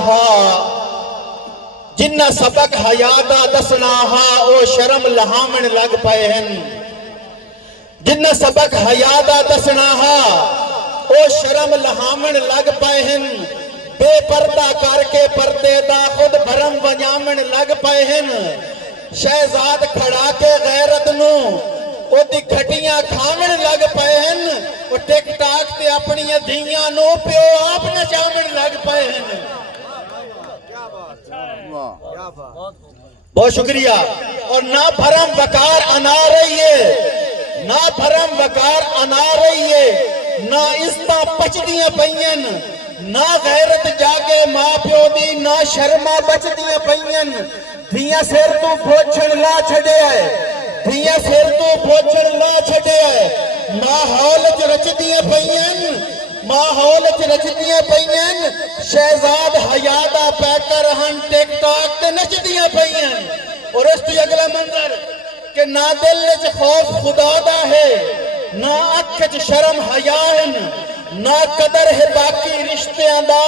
हा जिन्ना सबक हयादा दसना हा ओ शर्म लहावण लग पए हन। जिन्ना सबक हयादा दसना हा ओ शर्म लहावण लग पए हन। बेपर्दा करके पर्दे दा खुद भरम वजावण लग पए हन। शहजाद खड़ा के गैरत नू ओदी घटियां खावण लग पए हन। वो टिकटॉक ते अपनी धीयां नू प्यो आप नचावण लग पए हन। बहुत शुक्रिया। और ना भरम वकार अना रही है, ना भरम वकार अना रही है, ना इज्जतां पचदियां पईयन, ना गैरत जागे मां प्यो दी, ना शर्मा बचदियां पईयन। धियां सिर तू बोझण ला छड़िया है, धियां सिर तू बोझण ला छड़िया है। माहौल च रचदियां पईयन, माहौल च रचदियां पईयन। शहजाद हयादा पैकर हन टिकटॉक ते नचदियां पईयन। और इस तो अगला मंजर कि ना दिल च खौफ खुदा दा है, ना अख च शर्म हया है, ना कदर है बाकी रिश्तियां दा।